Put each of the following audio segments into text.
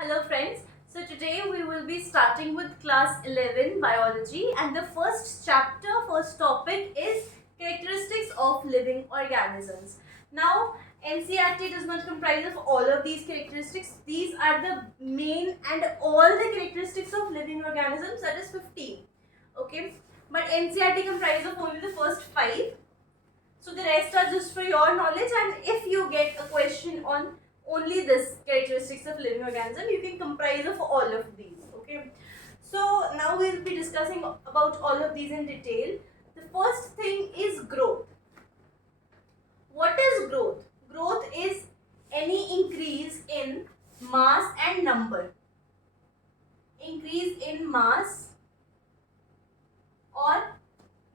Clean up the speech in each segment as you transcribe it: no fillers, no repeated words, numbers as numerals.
Hello friends, so today we will be starting with class 11 biology, and the first topic is characteristics of living organisms. Now NCERT does not comprise of all of these characteristics. These are the main and all the characteristics of living organisms, that is 15. Okay, but NCERT comprises of only the first 5. So the rest are just for your knowledge, and if you get a question on only this characteristics of living organism, you can comprise of all of these. Okay, so now we'll be discussing about all of these in detail. The first thing is growth. What is growth? Growth is any increase in mass and number. Increase in mass or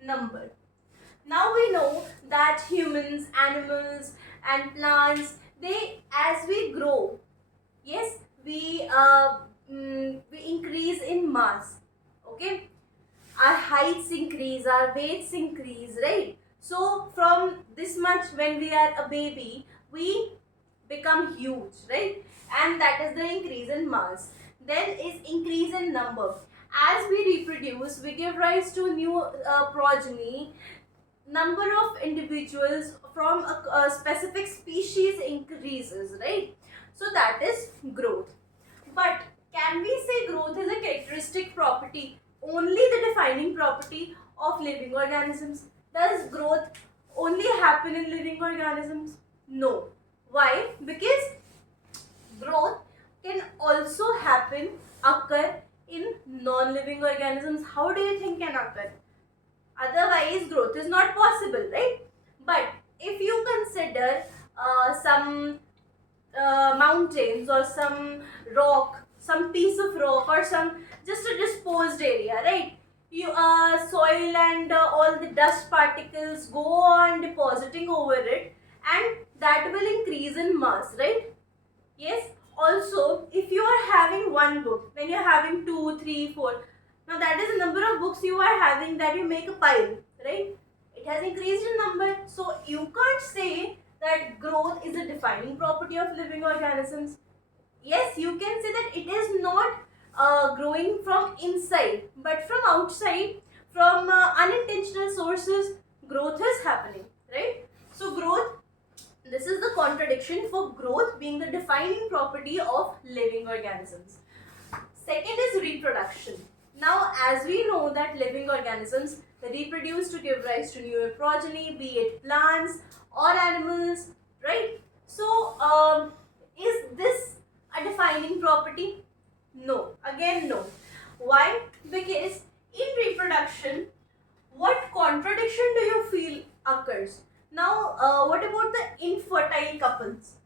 number. Now we know that humans, animals and plants, as we grow, yes, we increase in mass. Okay, our heights increase, our weights increase, right? So from this much, when we are a baby, we become huge, right? And that is the increase in mass. Then is increase in number. As we reproduce, we give rise to new progeny. Number of individuals from a specific species increases, right? So that is growth. But can we say growth is a characteristic property, only the defining property of living organisms? Does growth only happen in living organisms? No. Why? Because growth can also occur in non-living organisms. How do you think can occur? Otherwise, growth is not possible, right? But if you consider some mountains or some rock, some piece of rock or some just a disposed area, right? You soil and all the dust particles go on depositing over it, and that will increase in mass, right? Yes. Also, if you are having one book, then you are having 2, 3, 4. Now that is the number of books you are having that you make a pile, right? It has increased in number. So you can't say that growth is a defining property of living organisms. Yes, you can say that it is not growing from inside, but from outside, from unintentional sources, growth is happening, right? So growth, this is the contradiction for growth being the defining property of living organisms. Second is reproduction. Now, as we know that living organisms reproduce to give rise to new progeny, be it plants or animals, right? So, is this a defining property? No. Again, no. Why? Because in reproduction, what contradiction do you feel occurs? Now, what about the infertile couples?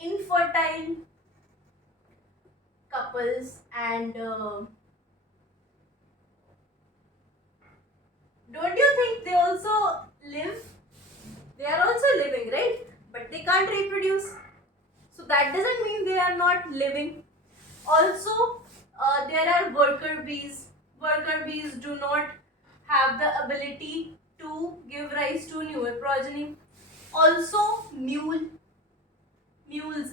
Infertile couples and don't you think they also live? They are also living, right? But they can't reproduce. So that doesn't mean they are not living. Also, there are worker bees. Worker bees do not have the ability to give rise to newer progeny. Also, mules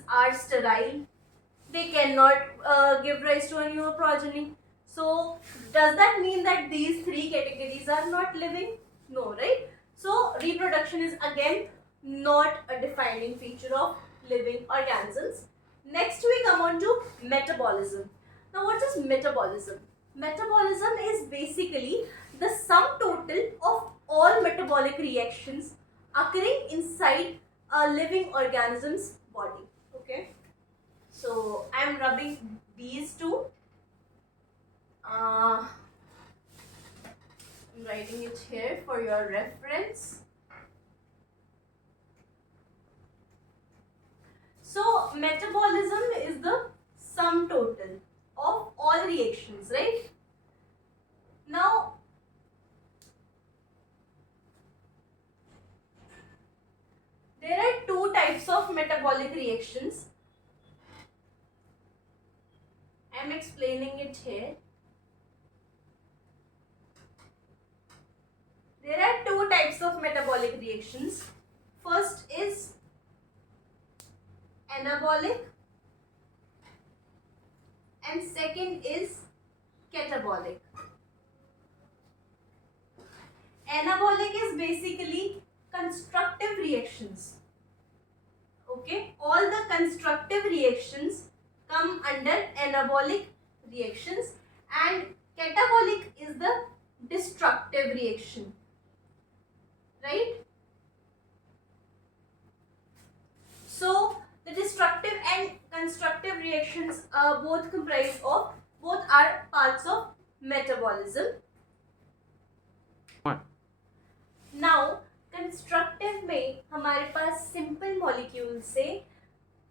are sterile. They cannot give rise to a newer progeny. So, does that mean that these three categories are not living? No, right? So, reproduction is again not a defining feature of living organisms. Next, we come on to metabolism. Now, what is metabolism? Metabolism is basically the sum total of all metabolic reactions occurring inside a living organism's body. Okay. So I am rubbing these two. I'm writing it here for your reference. So metabolism is the sum total of all reactions, right? Now, there are two types of metabolic reactions. I am explaining it here. There are two types of metabolic reactions. First is anabolic and second is catabolic. Anabolic is basically constructive reactions. Okay, all the constructive reactions come under anabolic reactions, and catabolic is the destructive reaction, right? So the destructive and constructive reactions both are parts of metabolism. Now constructive में हमारे पास simple molecule से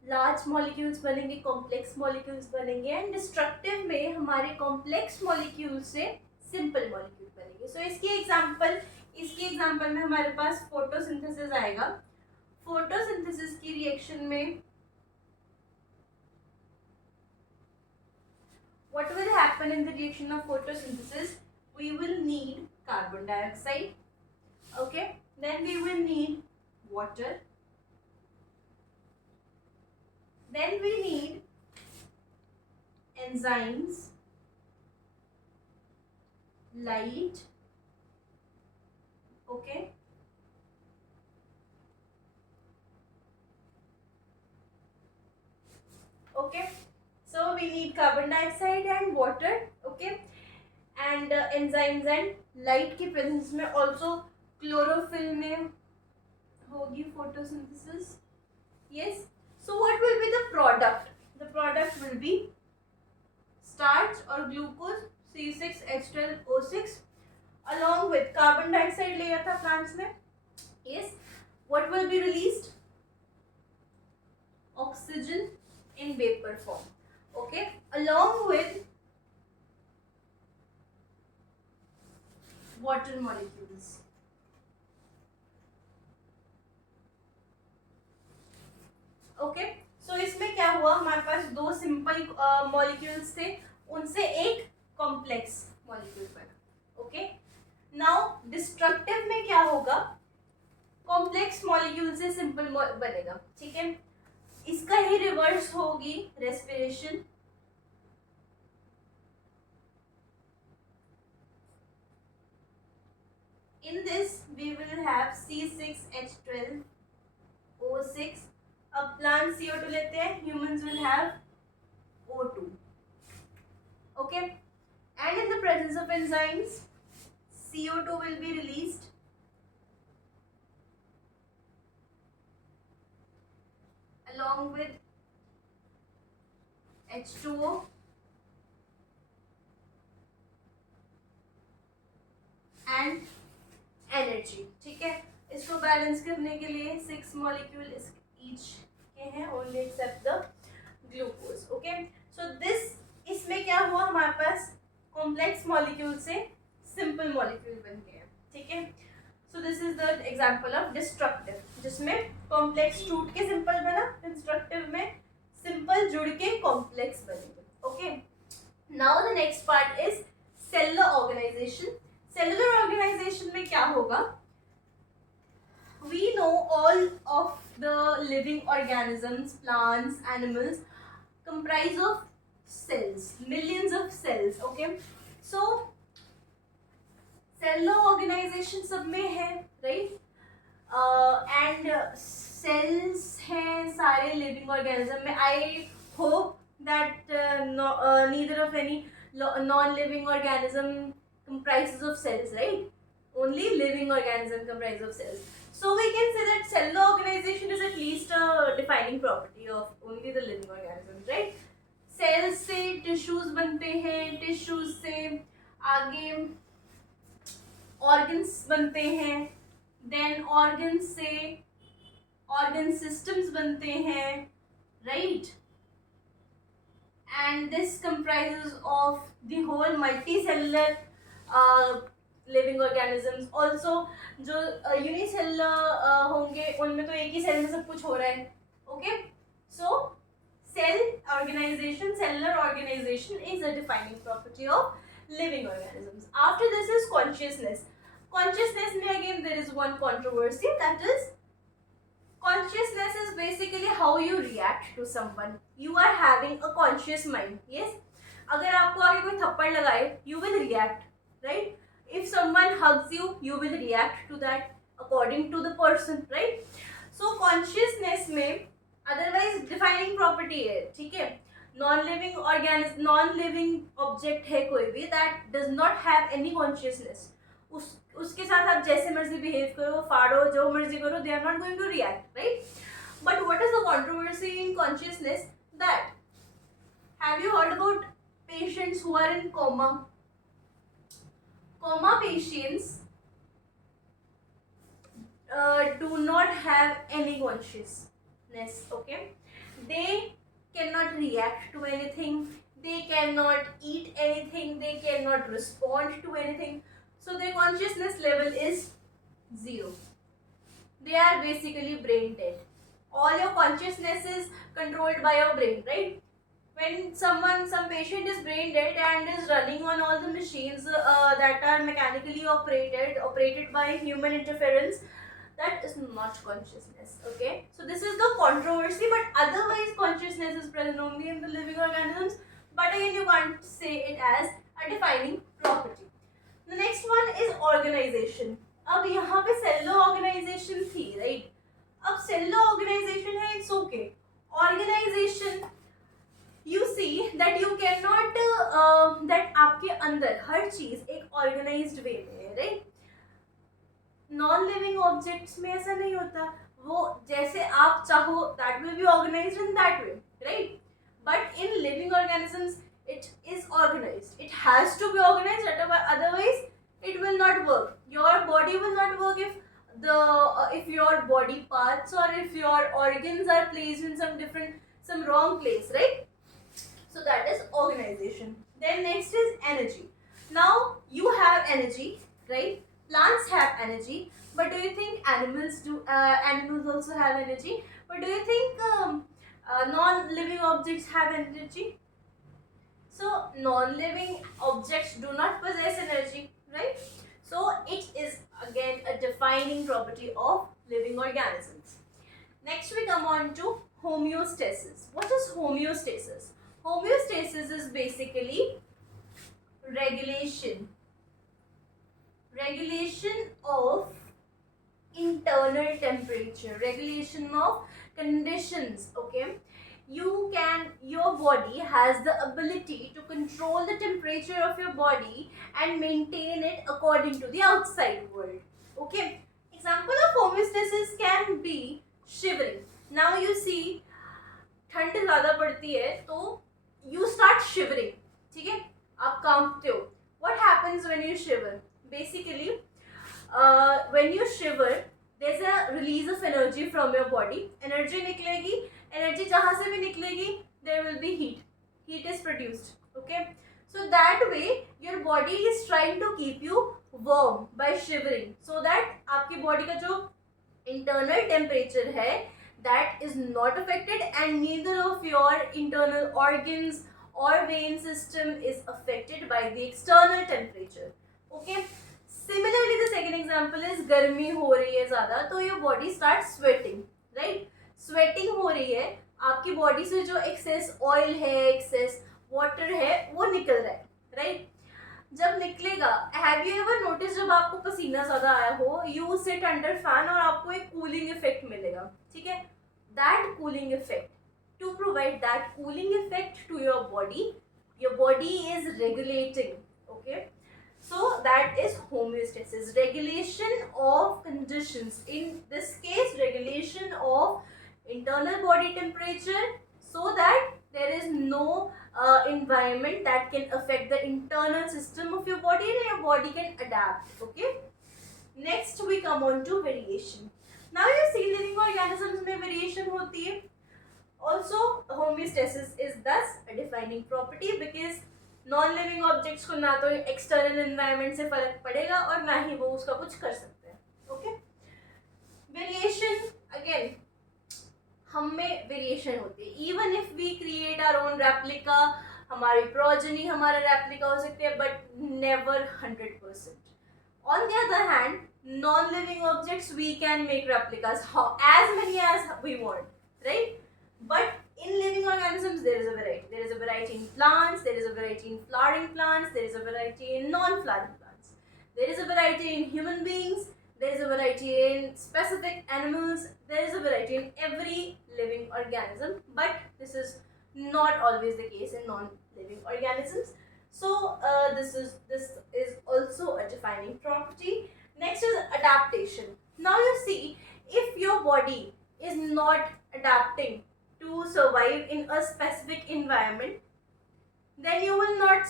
large molecules बनेंगे, complex molecules बनेंगे, and destructive में हमारे complex molecule से simple molecule बनेंगे. सो इसकी एग्जांपल में हमारे पास फोटोसिंथेसिस आएगा. फोटोसिंथेसिस की रिएक्शन में what will happen in the reaction of photosynthesis? We will need carbon dioxide. Okay, then we will need water, then we need enzymes, light. Okay, so we need carbon dioxide and water. Okay, and enzymes and light की presence में also chlorophyll में होगी photosynthesis. Yes, so what will be the product? The product will be starch or glucose C6H12O6 along with carbon dioxide लिया था plants में. Yes, what will be released? Oxygen in vapor form. Okay, along with water molecules. Okay, so इसमें क्या हुआ, हमारे पास दो simple molecules थे, उनसे एक कॉम्प्लेक्स मॉलिक्यूल बना. ओके, नाउ डिस्ट्रक्टिव में क्या होगा, कॉम्प्लेक्स मॉलिक्यूल से सिंपल बनेगा. ठीक है, इसका ही रिवर्स होगी respiration. In this we will have C6H12O6. अब प्लांट CO2 लेते हैं, humans will have O2. Okay, and in the presence of enzymes, CO2 will be released along with H2O and energy. ठीक है, इसको बैलेंस करने के लिए 6 मॉलिक्यूल each के हैं, only except the glucose. Okay, so this इसमें क्या हुआ, हमारे पास कॉम्प्लेक्स मॉलिक्यूल से सिंपल मॉलिक्यूल बन गए. ठीक है, so this is the example of destructive, जिसमें कॉम्प्लेक्स टूट के सिंपल बना, कंस्ट्रक्टिव में सिंपल जुड़ के कॉम्प्लेक्स बनेगा. Okay, now the next part is cellular organization. Cellular organization में क्या होगा, we know all of the living organisms, plants, animals comprise of cells, millions of cells. Okay, so cellular organization सब में है, right? And cells हैं सारे living organism में. I hope that neither of any non-living organism comprises of cells, right? Only living organism comprise of cells. So we can say that cellular organization is at least a defining property of only the living organisms, right? Cells से tissues बनते हैं, tissues से आगे organs बनते हैं, then organs से organ systems बनते हैं, right? And this comprises of the whole multicellular living organisms. Also जो यूनिसेलुलर होंगे उनमें तो एक ही सेल में सब कुछ हो रहा है. Okay, so cell organization, cellular organization is a defining property of living organisms. After this is consciousness. Consciousness में again there is one controversy, that is consciousness is basically how you react to someone. You are having a conscious mind. Yes, अगर आपको आगे कोई थप्पड़ लगाए, you will react, right? If someone hugs you, you will react to that according to the person, right? So consciousness में otherwise defining property है, ठीक है? नॉन लिविंग ऑब्जेक्ट है कोई भी that does not have any consciousness, उसके साथ आप जैसे मर्जी बिहेव करो, फाड़ो, जो मर्जी करो, they are not going to react, right? But what is the controversy in consciousness? That have you heard about patients who are in coma? Coma patients do not have any consciousness, okay? They cannot react to anything, they cannot eat anything, they cannot respond to anything, so their consciousness level is 0. They are basically brain dead. All your consciousness is controlled by your brain, right? When some patient is brain dead and is running on all the machines that are mechanically operated by human interference, that is not consciousness, okay? So this is the controversy, but otherwise consciousness is present only in the living organisms, but again you can't say it as a defining property. The next one is organization. अब यहाँ पे cellular organization थी, right? अब cellular organization है, it's okay. Organization, you see that you cannot that आपके अंदर हर चीज एक organized way में है, right? नॉन लिविंग ऑब्जेक्ट्स में ऐसा नहीं होता, वो जैसे आप चाहो that will be organized in that way, right? But in living organisms it is organized, it has to be organized, otherwise it will not work. Your body will not work if your body parts or if your organs are placed in some wrong place, right? So that is organization. Then next is energy. Now you have energy, right? Plants have energy, but do you think animals also have energy? But do you think non-living objects have energy? So non-living objects do not possess energy, right? So it is again a defining property of living organisms. Next we come on to homeostasis. What is homeostasis? Homeostasis is basically regulation of internal temperature, regulation of conditions, okay? Your body has the ability to control the temperature of your body and maintain it according to the outside world, okay? Example of homeostasis can be shivering. Now you see, ठंड ज़्यादा पड़ती है तो you start shivering, ठीक है? आप कांपते हो. What happens when you shiver? Basically, when you shiver, there's a release of energy from your body. Energy निकलेगी, energy जहाँ से भी निकलेगी, there will be heat. Heat is produced, okay? So that way, your body is trying to keep you warm by shivering, so that आपकी body का जो internal temperature है, that is not affected, and neither of your internal organs or vein system is affected by the external temperature, okay? Similarly, the second example is गर्मी हो रही है ज़्यादा, तो your body starts sweating, right? Sweating हो रही है, आपकी body से जो excess oil है, excess water है, वो निकल रहा है, right? जब निकलेगा, have you ever noticed जब आपको पसीना ज़्यादा आया हो, you sit under fan और आपको एक cooling effect मिलेगा, ठीक है? That cooling effect, to provide that cooling effect to your body is regulating, okay? So that is homeostasis, regulation of conditions. In this case, regulation of internal body temperature, so that there is no environment that can affect the internal system of your body and your body can adapt, okay? Next we come on to variation. Now you see living organisms में variation होती है. Also homeostasis is thus a defining property because non-living objects को ना तो external environment से फर्क पड़ेगा और ना ही वो उसका कुछ कर सकते हैं, okay? Variation again, हम में वेरिएशन होती है. Even if we create our own replica, हमारी प्रोजेनी हमारा रेप्लिका हो सकती है, but never 100%. On the other hand, non living objects we can make replicas as many as we want, right? But in living organisms there is a variety variety in plants, there is a variety in flowering plants, there is a variety in non-flowering plants. There is a variety in human beings, there is a variety in specific animals, there is a variety in every living organism, but this is not always the case in non-living organisms. So this is also a defining property. Next is adaptation. Now you see, if your body is not adapting to survive in a specific environment, then you will not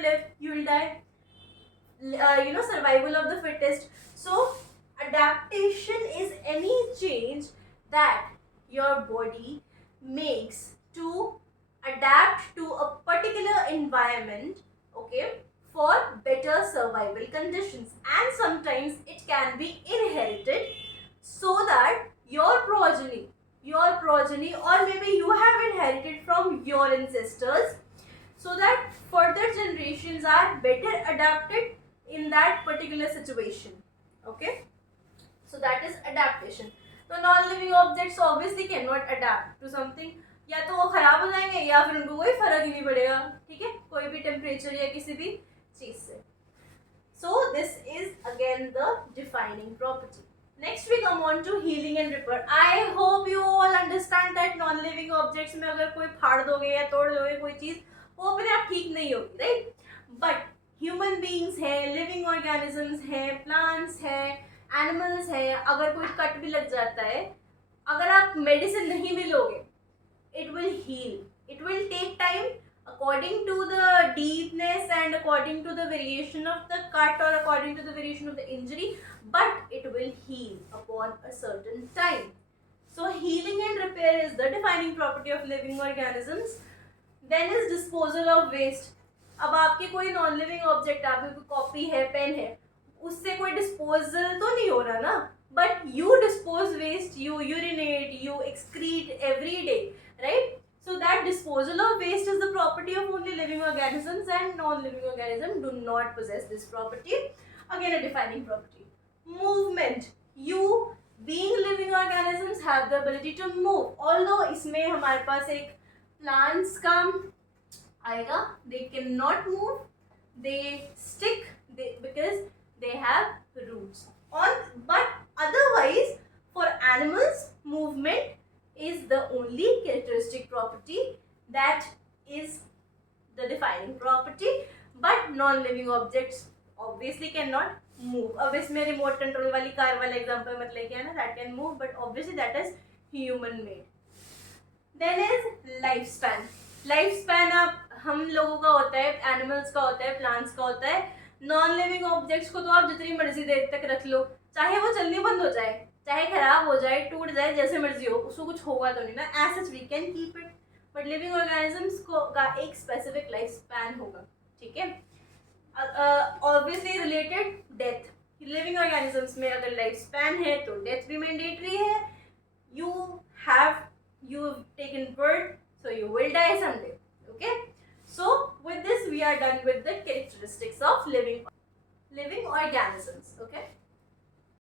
live, you will die. Survival of the fittest. So adaptation is any change that your body makes to adapt to a particular environment, okay, for better survival conditions. And sometimes it can be inherited, so that your progeny, or maybe you have inherited from your ancestors, so that further generations are better adapted in that particular situation. Okay, so that is adaptation. So non-living objects obviously cannot adapt to something. या तो वो खराब हो जाएंगे या फिर उनको कोई फर्क ही नहीं पड़ेगा, ठीक है, कोई भी टेम्परेचर या किसी भी चीज से. So this is again the defining property. Next we come on to healing and repair. I hope you all understand that non-living objects में अगर कोई फाड़ दोगे या तोड़ दोगे कोई चीज, वो अपने आप ठीक नहीं होगी, राइट. बट ह्यूमन बींग्स है, लिविंग ऑर्गेनिजम्स है, प्लांट्स है, एनिमल्स है, अगर कोई कट भी लग जाता है, अगर आप मेडिसिन नहीं भी लोगे, it will heal. It will take time according to the deepness and according to the variation of the cut or according to the variation of the injury, but it will heal upon a certain time. So healing and repair is the defining property of living organisms. Then is disposal of waste. अब आपके कोई non living object, आपकी कोई copy है, pen है, उससे कोई disposal तो नहीं हो रहा ना, but you dispose waste, you urinate, you excrete every day, right? So that disposal of waste is the property of only living organisms, and non-living organisms do not possess this property. Again a defining property. Movement. You being living organisms have the ability to move. Although इसमें हमारे पास एक plants का आएगा, they cannot move, they stick, because they have roots. But otherwise for animals, movement is the only characteristic property that is the defining property, but non-living objects obviously cannot move. अब इसमें remote control वाली car वाला example मत लेके आना, that can move, but obviously that is human made. Then is lifespan. Lifespan आप हम लोगों का होता है, animals का होता है, plants का होता है. Non-living objects को तो आप जितनी मर्जी देर तक रख लो, चाहे वो चलनी बंद हो जाए, चाहे खराब हो जाए, टूट जाए, जैसे मर्जी हो, उसको कुछ होगा तो नहीं ना. As such we can keep it, but living organisms का एक स्पेसिफिक लाइफ स्पैन होगा, ठीक है. Obviously related death. Living organisms में अगर लाइफ स्पैन है तो डेथ भी मैंडेटरी है. you taken birth, so you will die someday. Okay, so with this we are done with the characteristics of living organisms. Okay.